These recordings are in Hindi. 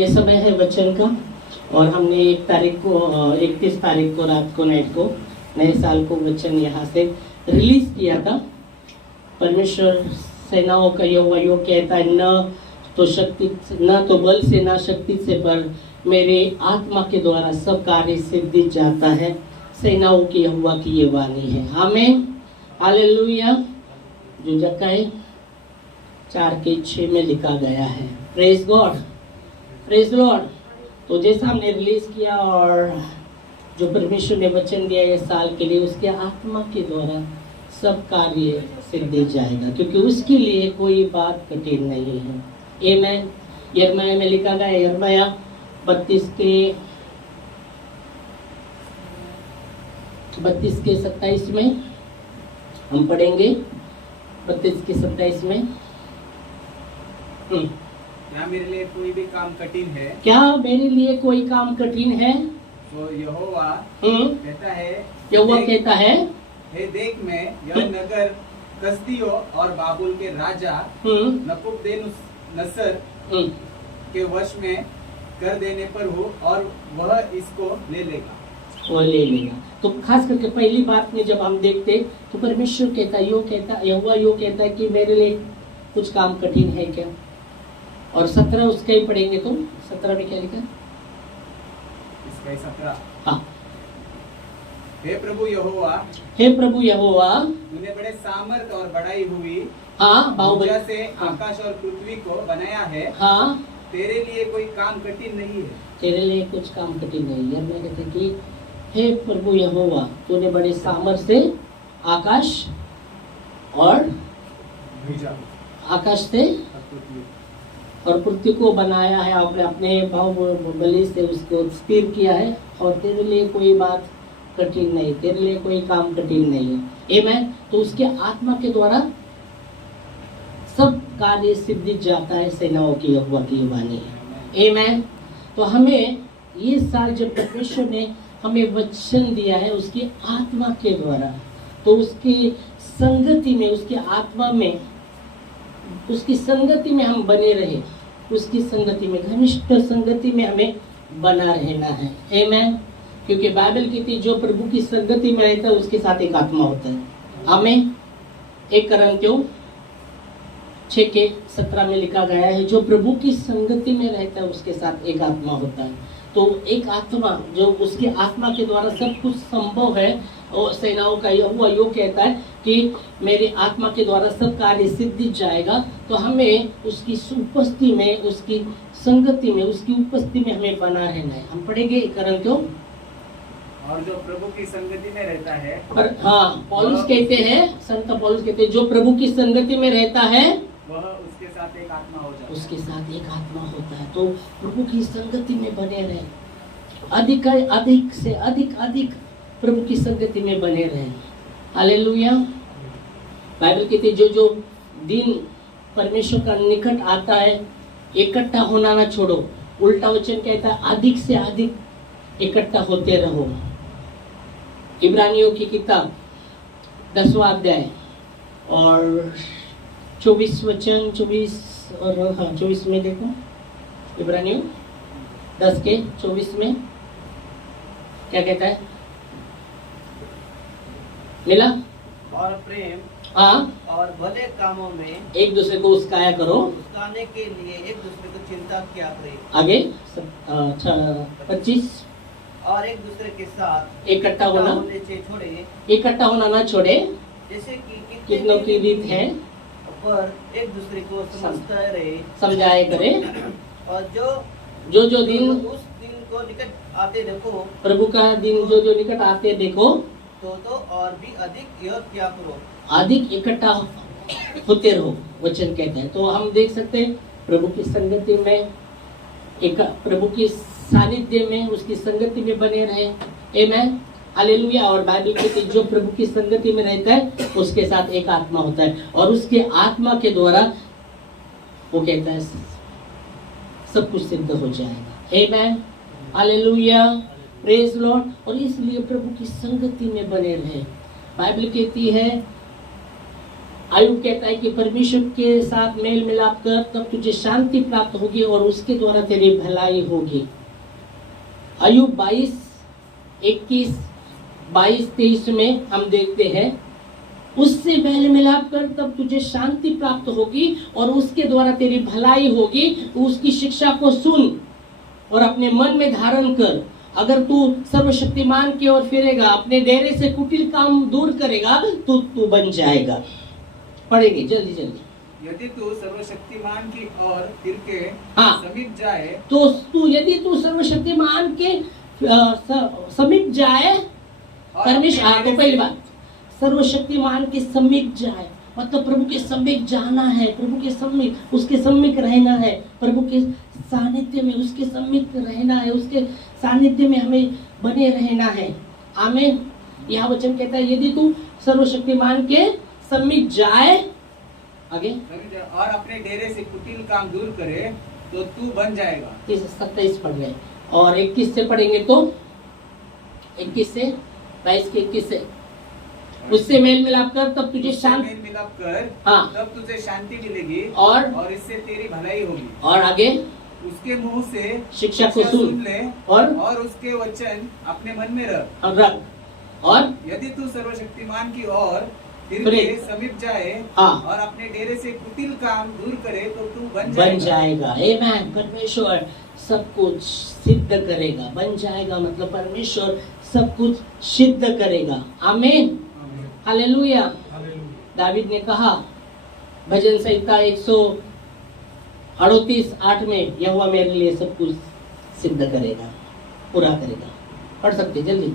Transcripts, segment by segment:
ये समय है वचन का। और हमने 31 तारीख को रात को नाइट को नए साल को वचन यहाँ से रिलीज किया था। परमेश्वर सेनाओं का यहोवा यो कहता है, न तो बल से न शक्ति से, पर मेरे आत्मा के द्वारा सब कार्य सिद्धि जाता है। सेनाओं की यहोवा की ये वाणी है। आमीन, हालेलुया। जो जक्कई 4:6 में लिखा गया है। Praise God, praise Lord. तो जैसा हमने रिलीज किया और जो परमेश्वर ने वचन दिया ये साल के लिए, उसके आत्मा के द्वारा सब कार्य सिद्धि जाएगा, क्योंकि उसके लिए कोई बात कठिन नहीं है। आमीन। यिर्मयाह में लिखा गया, यिर्मयाह 32 के 27 में हम पढ़ेंगे। 32 के 27 में क्या मेरे लिए कोई भी काम कठिन है? क्या मेरे लिए कोई काम कठिन है? तो यहोवा कहता है, यहोवा कहता है, हे देख, मैं यह नगर कसदियों और बाबुल के राजा नबूकदनेस्सर के वश में कर देने पर हूँ, और वह इसको ले लेगा। वो ले लेगा। तो खास करके पहली बात में जब हम देखते तो परमेश्वर कहता है, यहोवा यो कहता है कि मेरे लिए कुछ काम कठिन है क्या? और 17 उसका ही पढ़ेंगे। तुम 17 में क्या लिखा? इसका 17। हाँ। हे प्रभु यहोवा, हे प्रभु यहोवा, तूने बड़े सामर्थ और बढ़ाई हुई ऊर्जा से आकाश और पृथ्वी को बनाया है। हाँ, तेरे लिए कोई काम कठिन नहीं है। तेरे लिए कुछ काम कठिन नहीं है। मैं कहते कि हे प्रभु यहोवा, तूने बड़े सामर्थ से आकाश से और पृथ्वी को बनाया है, अपने भाव बलि से उसको स्थिर किया है, और तेरे लिए कोई बात कठिन नहीं, तेरे लिए कोई काम कठिन नहीं है। आमीन। तो उसके आत्मा के द्वारा सब कार्य सिद्धि जाता है। सेनाओं की यहोवा की वाणी है। आमीन। तो हमें ये साल जब परमेश्वर ने हमें वचन दिया है उसकी आत्मा के द्वारा, तो उसकी संगति में, उसकी आत्मा में, उसकी संगति में हम बने रहे, उसकी संगति में, घनिष्ठ संगति में हमें बना रहना है। आमीन। क्योंकि बाइबल कहती है जो प्रभु की संगति में रहता है उसके साथ एक आत्मा होता है। आमीन। 1 कुरिन्थियों 6:17 में लिखा गया है, जो प्रभु की संगति में रहता है उसके साथ एक आत्मा होता है। तो एक आत्मा, जो उसकी आत्मा के द्वारा सब कुछ संभव है। और सेनाओं का यहोवा यो कहता है कि मेरी आत्मा के द्वारा सब कार्य सिद्धि जाएगा। तो हमें उसकी उपस्थिति में, उसकी संगति में, उसकी उपस्थिति में हमें बना रहना है। हम पढ़ेंगे 1 कुरिन्थियों। और जो प्रभु की संगति में रहता है, पर पौलुस कहते हैं, संत पौलुस कहते हैं, जो प्रभु की संगति में रहता है वह उसके साथ एक आत्मा हो जाता है। उसके साथ एक आत्मा होता है। तो प्रभु की संगति में बने रहे, अधिक से अधिक प्रभु की संगति में बने रहे। हालेलुया। बाइबल कहती है जो दिन परमेश्वर का निकट आता है, इकट्ठा होना ना छोड़ो। उल्टा वचन कहता है अधिक से अधिक इकट्ठा होते रहो। इब्रानियों की किताब 10वां अध्याय और 24 वचन, 24 में देखो। इब्रानियों 10:24 में क्या कहता है? मिला? और प्रेम और भले कामों में एक दूसरे को उस्काया करो, उस्काने के लिए एक दूसरे को चिंता किया करे। आगे 25 और एक दूसरे के साथ इकट्ठा होना से छोड़े, इकट्ठा होना ना छोड़े, जैसे कि कितनों की रीत है, पर एक दूसरे को समझता रहे, समझाए करे। और जो दिन उस दिन को निकट आते देखो, प्रभु का दिन जो निकट आते देखो, तो और भी अधिक यह क्या करो, अधिक इकट्ठा होते रहो, वचन कहते हैं। तो हम देख सकते हैं प्रभु की संगति में, प्रभु की सानिध्य में, उसकी संगति में बने रहे। आमीन, हालेलुया। और बाइबल कहती है जो प्रभु की संगति में रहता है उसके साथ एक आत्मा होता है, और उसके आत्मा के द्वारा वो कहता है सब कुछ सिद्ध हो जाएगा। आमीन, हालेलुया, प्रेज लॉर्ड। और इसलिए प्रभु की संगति में बने रहे। बाइबल कहती है आयुब कहता है कि परमेश्वर के साथ मेल मिलाप कर, तब तुझे शांति प्राप्त होगी और उसके द्वारा तेरी भलाई होगी। आयुब 22, 21, 22, 23 में हम देखते हैं, उससे मेल मिलाप कर तब तुझे शांति प्राप्त होगी और उसके द्वारा तेरी भलाई होगी। उसकी शिक्षा को सुन और अपने मन में धारण कर। अगर तू सर्वशक्तिमान की ओर फिरेगा, अपने डेरे से कुटिल काम दूर करेगा, तो तू बन जाएगा। पढ़ेंगे जल्दी जल्दी। यदि तू सर्वशक्तिमान की ओर फिर के हाँ। समीप जाए, तो यदि तू सर्वशक्तिमान के समीप जाए, परमेश्वर, हाँ, तो पहली बात सर्वशक्तिमान के समीप जाए, मतलब प्रभु के समीप जाना है, प्रभु के समीप, उसके समीप रहना है, प्रभु के सानिध्य में उसके समीप रहना है, उसके सानिध्य में हमें बने रहना है। आमीन। यह वचन कहता है यदि तू सर्वशक्तिमान के समीप जाए, आगे, और अपने डेरे से कुटिल काम दूर करे, तो तू बन जाएगा। 27 पढ़ गए और 21 से पढ़ेंगे तो 21 से 22 के 21 से, उससे मेल मिलाप कर तब तुझे शांति, मेल मिलाप कर, हाँ, तब तुझे शांति मिलेगी और इससे तेरी भलाई होगी। और आगे, उसके मुंह से शिक्षा को सुन ले और उसके वचन अपने मन में रख। और यदि तू सर्वशक्तिमान की ओर फिर फिरे, के समीप जाए, हाँ, और अपने डेरे से कुटिल काम दूर करे, तो तू बन जाएगा। आमीन। परमेश्वर सब कुछ सिद्ध करेगा। बन जाएगा मतलब परमेश्वर सब कुछ सिद्ध करेगा। आमीन। हालेलुया। दावीद ने कहा भजन संहिता 138:8 में, यहोवा मेरे लिए सब कुछ सिद्ध करेगा, पूरा करेगा। पढ़ सकते जल्दी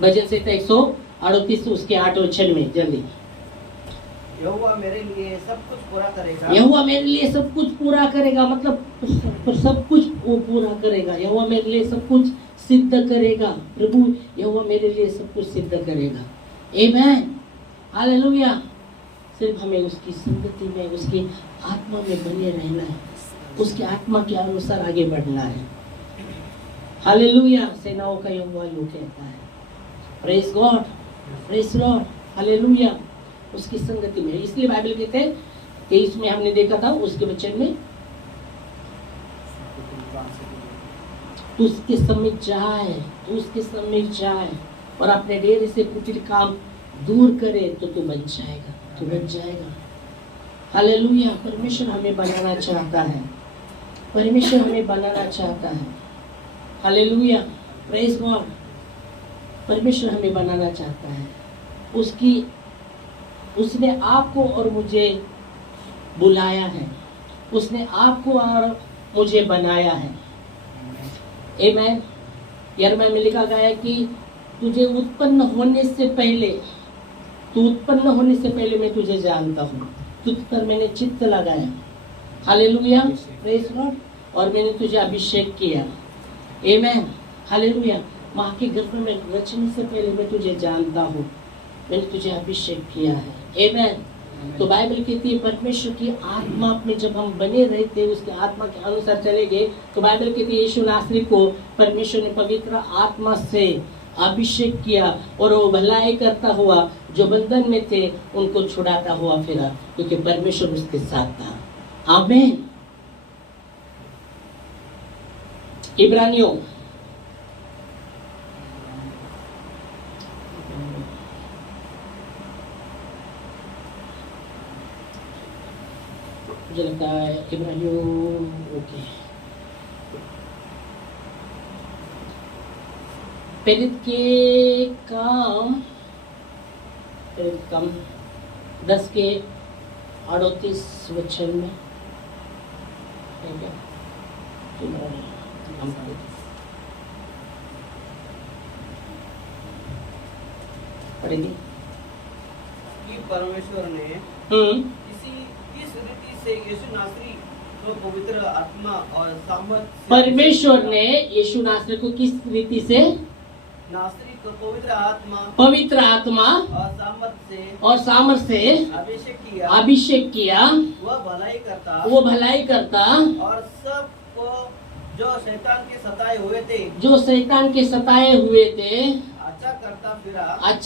भजन संहिता 138 उसके 8 और 6 में, जल्दी। यहोवा मेरे लिए सब कुछ पूरा करेगा। यहोवा मेरे लिए सब कुछ पूरा करेगा, मतलब सब कुछ वो पूरा करेगा। यहोवा मेरे लिए सब कुछ सिद्ध करेगा। प्रभु यहोवा मेरे लिए सब कुछ सिद्ध करेगा। आमीन। हालेलुया। सिर्फ हमें उसकी संगति में, उसकी आत्मा में बने रहना है, उसकी आत्मा के अनुसार आगे बढ़ना है। हालेलुया। सेनाओं का यहोवा यूं कहता है, praise God, praise Lord. Hallelujah. उसकी संगति में, इसलिए बाइबल कहते हैं 23 में हमने देखा था उसके वचन में, तू उसके समीप जाए, तू उसके समीप जाए और अपने डेरे से कुटिल काम दूर करे, तो तू बन जाएगा, तू बन जाएगा। हालेलुया। परमेश्वर हमें बनाना चाहता है, परमेश्वर हमें बनाना चाहता है। हालेलुया। Praise God. परमेश्वर हमें बनाना चाहता है। उसने आपको और मुझे बुलाया है, उसने आपको और मुझे बनाया है। आमीन। यिर्मयाह में लिखा गया है कि तुझे उत्पन्न होने से पहले, तू उत्पन्न होने से पहले मैं तुझे जानता हूँ, तुझ पर मैंने चित्त लगाया। हालेलुया। Praise Lord. और मैंने तुझे अभिषेक किया। आमीन। हालेलुया। माँ के गर्भ में रचने से पहले मैं तुझे जानता हूँ, मैंने तुझे अभिषेक किया है। आमीन। तो बाइबल कहती है परमेश्वर की आत्मा में जब हम बने रहते, उसके आत्मा के अनुसार चले गए, तो बाइबल कहती है यीशु नासरी को परमेश्वर ने पवित्र आत्मा से अभिषेक किया और वो भलाई करता हुआ जो बंधन में थे उनको छुड़ाता हुआ फिरा, क्योंकि परमेश्वर उसके साथ था। आमीन। इब्रानियों मुझे लगता है इब्रानियों, ओके, प्रेरित के काम 10 के 38 वचन में, ठीक है, पढ़ेंगे। कि परमेश्वर ने इस रीति से यीशु नासरी को पवित्र आत्मा और सामर्थ, परमेश्वर ने यीशु नासरी को किस रीति से, नासरी को पवित्र आत्मा और सामर्थ से अभिषेक किया। वो भलाई करता और सब को जो शैतान के सताए हुए थे अच्छा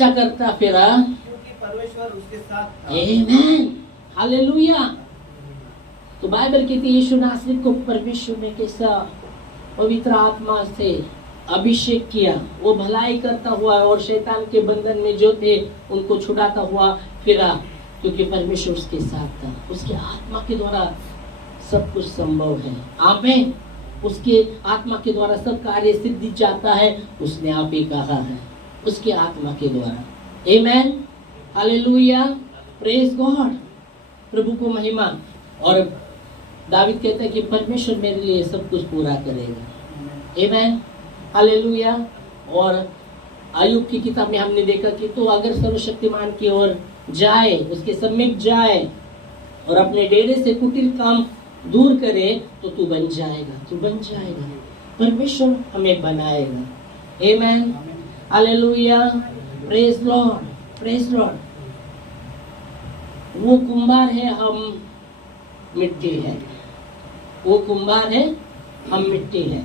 करता फिरा, क्योंकि परमेश्वर उसके साथ था। आमेन, हालेलुया। तो बाइबल कहती है यीशु नासरी को परमेश्वर ने कैसा पवित्र आत्मा से अभिषेक किया, वो भलाई करता हुआ और शैतान के बंधन में जो थे उनको छुड़ाता हुआ फिरा, क्योंकि परमेश्वर उसके साथ था। उसके आत्मा के द्वारा सब कुछ संभव है। आमीन। उसके आत्मा के द्वारा सब कार्य सिद्धि जाता है, उसने आप ही कहा है, उसके आत्मा के द्वारा। आमीन, हालेलुया, प्रेज गॉड, प्रभु को महिमा। और दावीद कहता है कि परमेश्वर मेरे लिए सब कुछ पूरा करेगा। आमीन, हालेलुया। और आयुब की किताब में हमने देखा कि तो अगर सर्वशक्तिमान की ओर जाए, उसके समीप जाए और अपने डेरे से कुटिल काम दूर करे तो तू बन जाएगा, तू बन जाएगा। परमेश्वर हमें बनाएगा। आमीन, hallelujah, praise Lord, praise Lord. वो कुंभार है, हम मिट्टी है। वो कुंभार है, हम मिट्टी है।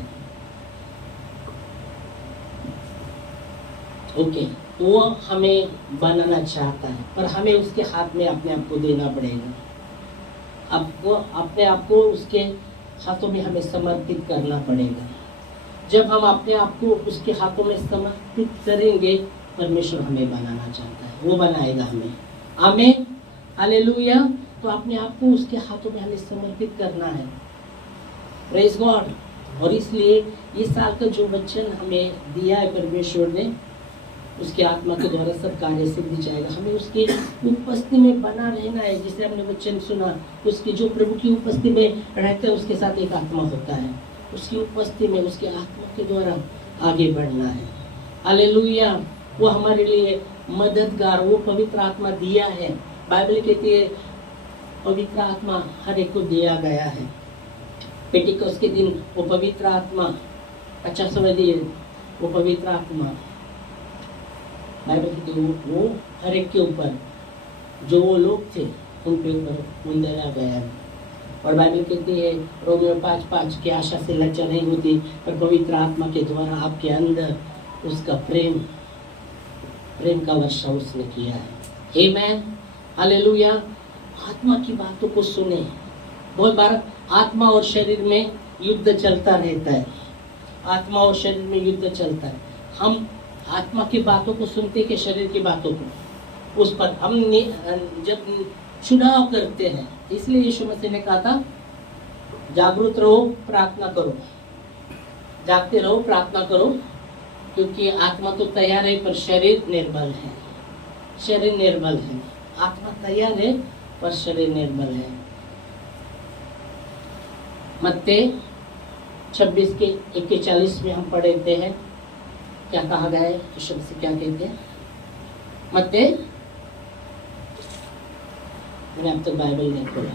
ओके, वो हमें बनाना चाहता है, पर हमें उसके हाथ में अपने आप को देना पड़ेगा। आपको अपने आप को उसके हाथों में हमें समर्पित करना पड़ेगा। जब हम अपने आप को उसके हाथों में समर्पित करेंगे, परमेश्वर हमें बनाना चाहता है, वो बनाएगा हमें। आमीन, हालेलुया। तो अपने आप को उसके हाथों में हमें समर्पित करना है। Praise God. और इसलिए इस साल का जो वचन हमें दिया है परमेश्वर ने, उसके आत्मा के द्वारा सब कार्य सिद्धि जाएगा। हमें उसकी उपस्थिति में बना रहना है। जिसे हमने वचन सुना, उसकी जो प्रभु की उपस्थिति में रहता है उसके साथ एक आत्मा होता है। उसकी उपस्थिति में उसके आत्मा के द्वारा आगे बढ़ना है। हालेलुया। वो हमारे लिए मददगार, वो पवित्र आत्मा दिया है। बाइबल कहती है पवित्र आत्मा हर एक को दिया गया है। पेंटिकोस्त के दिन वो पवित्र आत्मा 50वें दिन वो पवित्र आत्मा बाइबल कहती है वो हर एक के ऊपर, जो वो लोग थे उन पे ऊपर उंडेला गया है। और बाइबल कहती है रोमियो 5:5 की आशा से लज्जा नहीं होती, पर पवित्र आत्मा के द्वारा आपके अंदर उसका प्रेम का वर्षा उसने किया है। आमीन, हालेलुया। आत्मा की बातों को सुने। बहुत बार आत्मा और शरीर में युद्ध चलता रहता है। आत्मा और शरीर में युद्ध चलता है। हम आत्मा की बातों को सुनते कि शरीर की बातों को, उस पर हम जब चुनाव करते हैं। इसलिए यीशु मसीह ने कहा था जागरूक रहो, प्रार्थना करो, जागते रहो, प्रार्थना करो, क्योंकि आत्मा तो तैयार है पर शरीर निर्बल है। शरीर निर्बल है, आत्मा तैयार है पर शरीर निर्बल है। मत्ती 26:41 में हम पढ़ते हैं क्या कहा गया है, यीशु मसीह क्या कहते हैं। मत्ती, मैंने अब तक बाइबल नहीं खोला।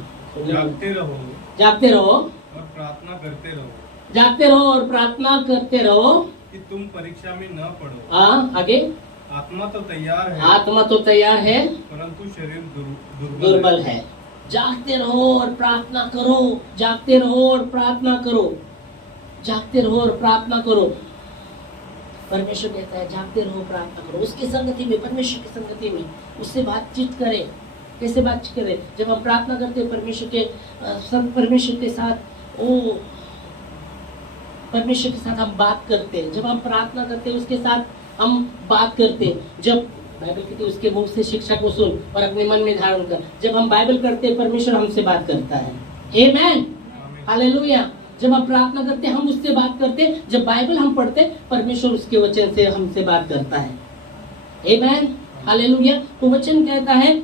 जागते रहो, जागते रहो और प्रार्थना करते रहो, जागते रहो और प्रार्थना करते रहो कि तुम परीक्षा में न पड़ो। हाँ, आगे। आत्मा तो तैयार है, आत्मा तो तैयार है परंतु शरीर दुर्बल है। जागते रहो और प्रार्थना करो, जागते रहो और प्रार्थना करो, जागते रहो और प्रार्थना करो। परमेश्वर कहता है जागते रहो, प्रार्थना करो। उसकी संगति में, परमेश्वर की संगति में उससे बातचीत करें। कैसे बातचीत करें? जब हम प्रार्थना करते हैं परमेश्वर के साथ, ओ परमेश्वर के साथ हम बात करते हैं। जब हम प्रार्थना करते हैं उसके साथ हम बात करते हैं। जब बाइबल कहती है उसके मुंह से शिक्षा को सुन और अपने मन में धारण कर। जब हम बाइबल करते हैं परमेश्वर हमसे बात करता है। आमीन, हालेलुया। जब हम प्रार्थना करते हैं हम उससे बात करते हैं। जब बाइबल हम पढ़ते हैं परमेश्वर उसके वचन से हमसे बात करता है। आमीन, हालेलुया। तो वचन कहता है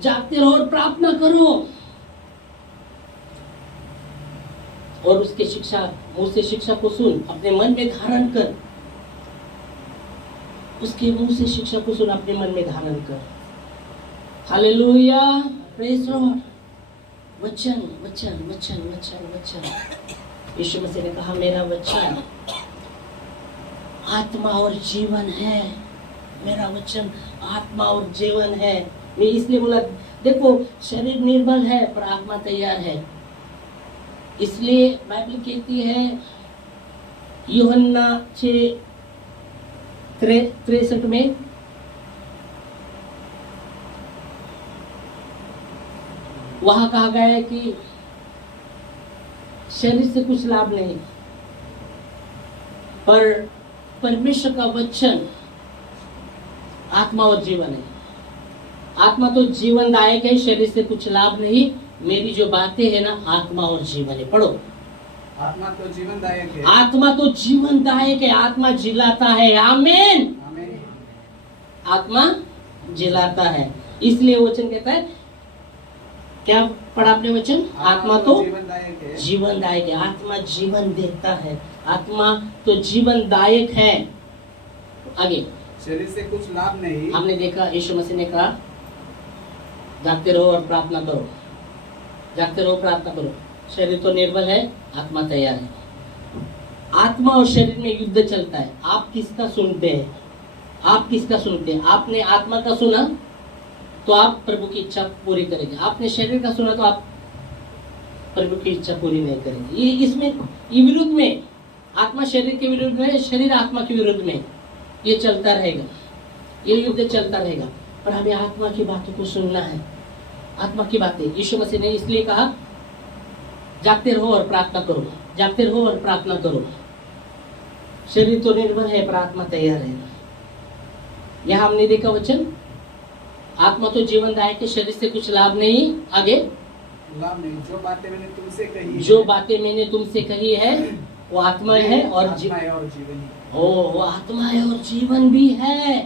जागते रहो और प्रार्थना करो, और उसके शिक्षा, मुंह से शिक्षा को सुन, अपने मन में धारण कर। उसके मुंह से शिक्षा को सुन, अपने मन में धारण कर। Hallelujah, praise Lord. वचन वचन वचन वचन वचन। यीशु मसीह ने कहा मेरा वचन आत्मा और जीवन है। मेरा वचन आत्मा और जीवन है। मैं इसलिए बोला, देखो शरीर निर्बल है पर आत्मा तैयार है। इसलिए बाइबल कहती है यूहन्ना 6:63 में, वहां कहा गया है कि शरीर से कुछ लाभ नहीं, पर परमेश्वर का वचन आत्मा और जीवन है। आत्मा तो जीवनदायक है, शरीर से कुछ लाभ नहीं। मेरी जो बातें है ना, आत्मा और जीवन है। पढ़ो, आत्मा तो जीवनदायक है। आत्मा तो जीवनदायक है, आत्मा जिलाता है। आमीन। आमीन। आत्मा जिलाता है, इसलिए वचन कहता है, क्या पढ़ा आपने वचन? आत्मा तो जीवनदायक है। जीवनदायक है, आत्मा जीवन देता है, आत्मा तो जीवनदायक है। आगे शरीर से कुछ लाभ नहीं। हमने देखा यीशु मसीह ने कहा, जागते रहो और प्रार्थना करो, जागते रहो प्रार्थना करो। शरीर तो निर्बल है, आत्मा तैयार है। आत्मा और शरीर में युद्ध चलता है। आप किसका सुनते हैं? आप किसका सुनते हैं? आपने आत्मा का सुना तो आप प्रभु की इच्छा पूरी करेंगे, आपने शरीर का सुना तो आप प्रभु की इच्छा पूरी नहीं करेंगे। ये इसमें ये विरुद्ध में, आत्मा शरीर के विरुद्ध में, शरीर आत्मा के विरुद्ध में, ये चलता रहेगा, ये युद्ध चलता रहेगा। पर हमें आत्मा की बातों को सुनना है, आत्मा की बातें। यीशु मसीह ने इसलिए कहा, जागते रहो और प्रार्थना करो, जागते रहो और प्रार्थना करो। शरीर तो निर्भर है, पर आत्मा तैयार है। यह हमने देखा वचन, आत्मा तो जीवनदायक है, शरीर से कुछ लाभ नहीं। आगे, लाभ नहीं। जो बातें मैंने तुमसे कही है, जो बातें मैंने तुमसे कही है वो आत्मा है और आत्मा है और जीवन है। वो आत्मा है और जीवन भी है।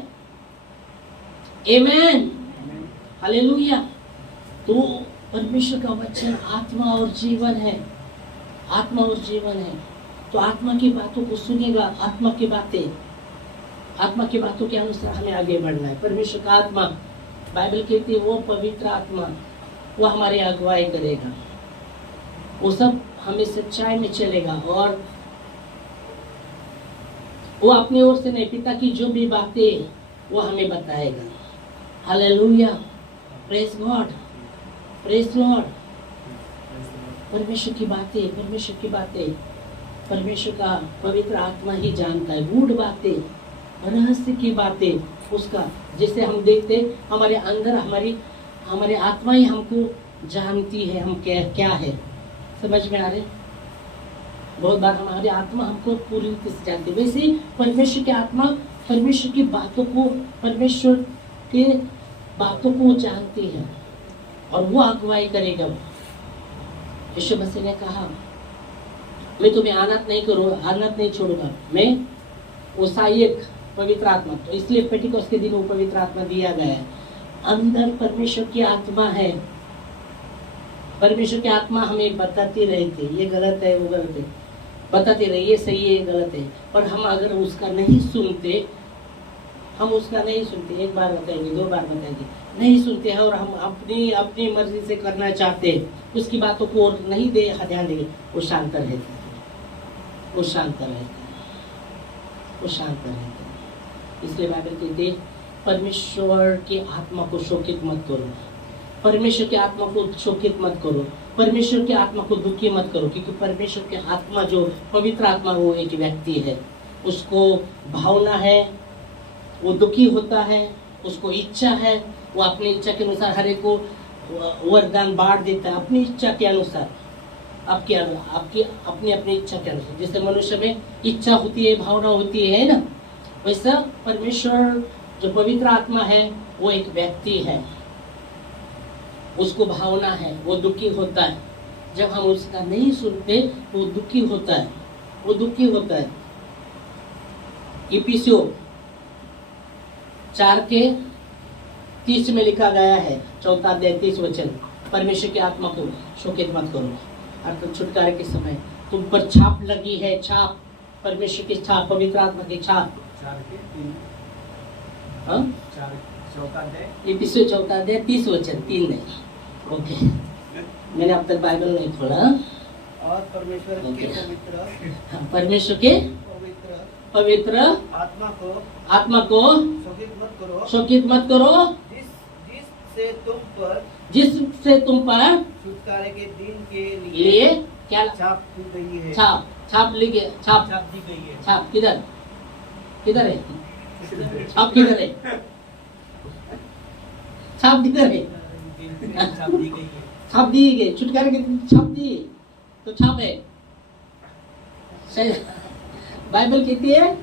आमेन, आमीन। हालेलुया। तो परमेश्वर का वचन आत्मा और जीवन है, आत्मा और जीवन है। तो आत्मा की बातों को सुनेगा, आत्मा की बातें, आत्मा की बातों के अनुसार हमें आगे बढ़ना है। परमेश्वर का आत्मा, बाइबल कहती है, वो पवित्र आत्मा, वो हमारी अगुवाई करेगा, वो सब हमें सच्चाई में चलेगा, और वो अपनी ओर से नहीं, पिता की जो भी बातें वो हमें बताएगा। Hallelujah, praise God, praise Lord. परमेश्वर की बातें, परमेश्वर की बातें, परमेश्वर का पवित्र आत्मा ही जानता है। गूढ़ बातें, रहस्य की बातें, उसका जैसे हम देखते, हमारे अंदर हमारी आत्मा ही हमको जानती है हम क्या है। समझ में आ रहे? बहुत बार हमारी आत्मा हमको पूरी रीति से जानती है। वैसे परमेश्वर की आत्मा परमेश्वर की बातों को, परमेश्वर के बातों को जानती है और वो अगुवाई करेगा। यीशु मसीह ने कहा, मैं तुम्हें आनत नहीं छोड़ूंगा, मैं वो सहायक पवित्र आत्मा, तो इसलिए पेंटिकोस्त के दिन वो पवित्र आत्मा दिया गया है। अंदर परमेश्वर की आत्मा है, परमेश्वर की आत्मा हमें बताती रहती है, ये गलत है, वो गलत है, बताती रही, ये सही है, ये गलत है। पर हम अगर उसका नहीं सुनते, हम उसका नहीं सुनते, एक बार बताएंगे, दो बार बताएंगे, नहीं सुनते हैं और हम अपनी मर्जी से करना चाहते हैं, उसकी बातों को नहीं ध्यान देंगे, वो शांत रहता है, वो शांत रहता है, वो शांत रहता है। इसलिए बाइबल कहती है, परमेश्वर की आत्मा को शोकित मत करो, परमेश्वर की आत्मा को शोकित मत करो, परमेश्वर की आत्मा को दुखी मत करो, क्योंकि परमेश्वर की आत्मा जो पवित्र आत्मा, वो एक व्यक्ति है, उसको भावना है, वो दुखी होता है, उसको इच्छा है, वो अपनी इच्छा के अनुसार हर एक को वरदान बांट देता है, अपनी इच्छा के अनुसार, आपकी अपनी इच्छा के अनुसार। जैसे मनुष्य में इच्छा होती है, भावना होती है ना, वैसा परमेश्वर जो पवित्र आत्मा है वो एक व्यक्ति है, उसको भावना है, वो दुखी होता है। जब हम उसका नहीं सुनते वो दुखी होता है, वो दुखी होता है। इफिसियों 4:30 में लिखा गया है, 4 अध्याय 30 वचन, परमेश्वर की आत्मा को शोकित मत करो। अर्थात छुटकारे के समय तुम पर छाप लगी है, छाप, परमेश्वर की छाप, पवित्र आत्मा की छाप। 4:3 हाँ, 4 अध्याय इफिसियों 4 अध्याय 30 वचन, 3 नहीं। ओके, मैंने अब तक बाइबल नहीं खोला। और परमेश्वर के ओके। पवित्र परमेश्वर के पवित्र आत्मा को शोकित मत करो, जिससे तुम पर छुटकारे के दिन के लिए क्या छाप दी गई है। छाप ली गई, छाप दी गई है। छाप किधर है? छाप किधर है? छाप किधर है? छाप दी गई है। छाप दी गई, छुटकारे की छाप दी, तो छाप है। बाइबल कहती है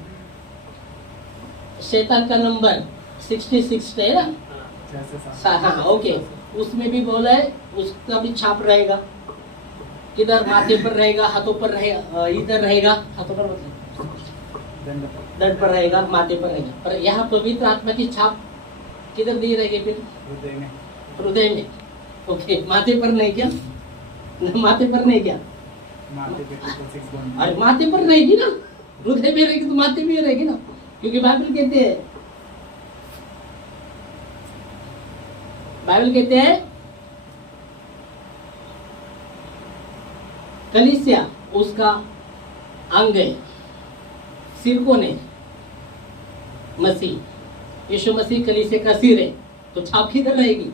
शैतान का नंबर 66 है ना। हाँ ओके, उसमें भी बोला है उसका भी छाप रहेगा। किधर? माथे पर रहेगा, हाथों पर रहेगा, इधर रहेगा, हाथों पर मतलब दंड पर रहेगा, माथे पर रहेगा। पर यहाँ पवित्र आत्मा की छाप किधर दी रहेगी फिर? हृदय में। ओके, माथे पर नहीं क्या? माथे पर नहीं क्या? अरे माथे पर रहेगी ना, हृदय में रहेगी तो माथे में रहेगी ना, क्योंकि बाइबल कहते हैं कलीसिया उसका अंग है, सिर कौन है? मसीह, यीशु मसीह कलीसिया का सिर है, तो छाप किधर रहेगी?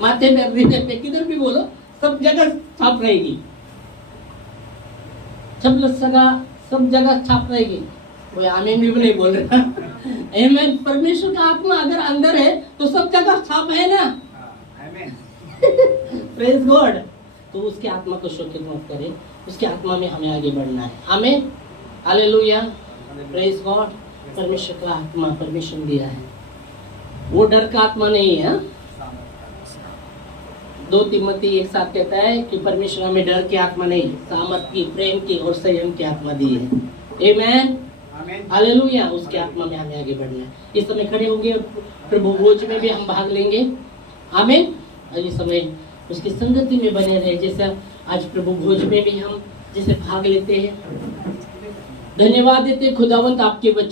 माथे पे, हृदय पे, किधर भी बोलो, सब जगह छाप रहेगी। सब जगह छाप रहेगी। कोई आमीन भी नहीं बोल रहा। आमीन। परमेश्वर का आत्मा अगर अंदर है तो सब जगह छाप है ना। Praise God. तो उसके आत्मा को शोकित मत करें, उसके आत्मा में हमें आगे बढ़ना है। आमीन, हालेलुया, प्रेज गॉड। परमेश्वर का आत्मा परमेश्वर दिया है, वो डर का आत्मा नहीं है। 2 तिमोथी 1:7 कहता है कि परमेश्वर हमें डर की आत्मा नहीं, सामर्थ की, प्रेम की और संयम की आत्मा दी है। आमीन, हालेलुया। उसके आत्मा में हमें आगे बढ़ना है। इस समय खड़े होंगे, प्रभु भोज में भी हम भाग लेंगे। आमीन। इस समय उसकी संगति में बने रहे, जैसे आज प्रभु भोज में भी हम जैसे भाग लेते हैं। धन्यवाद देते खुदावंत आपके बच्चे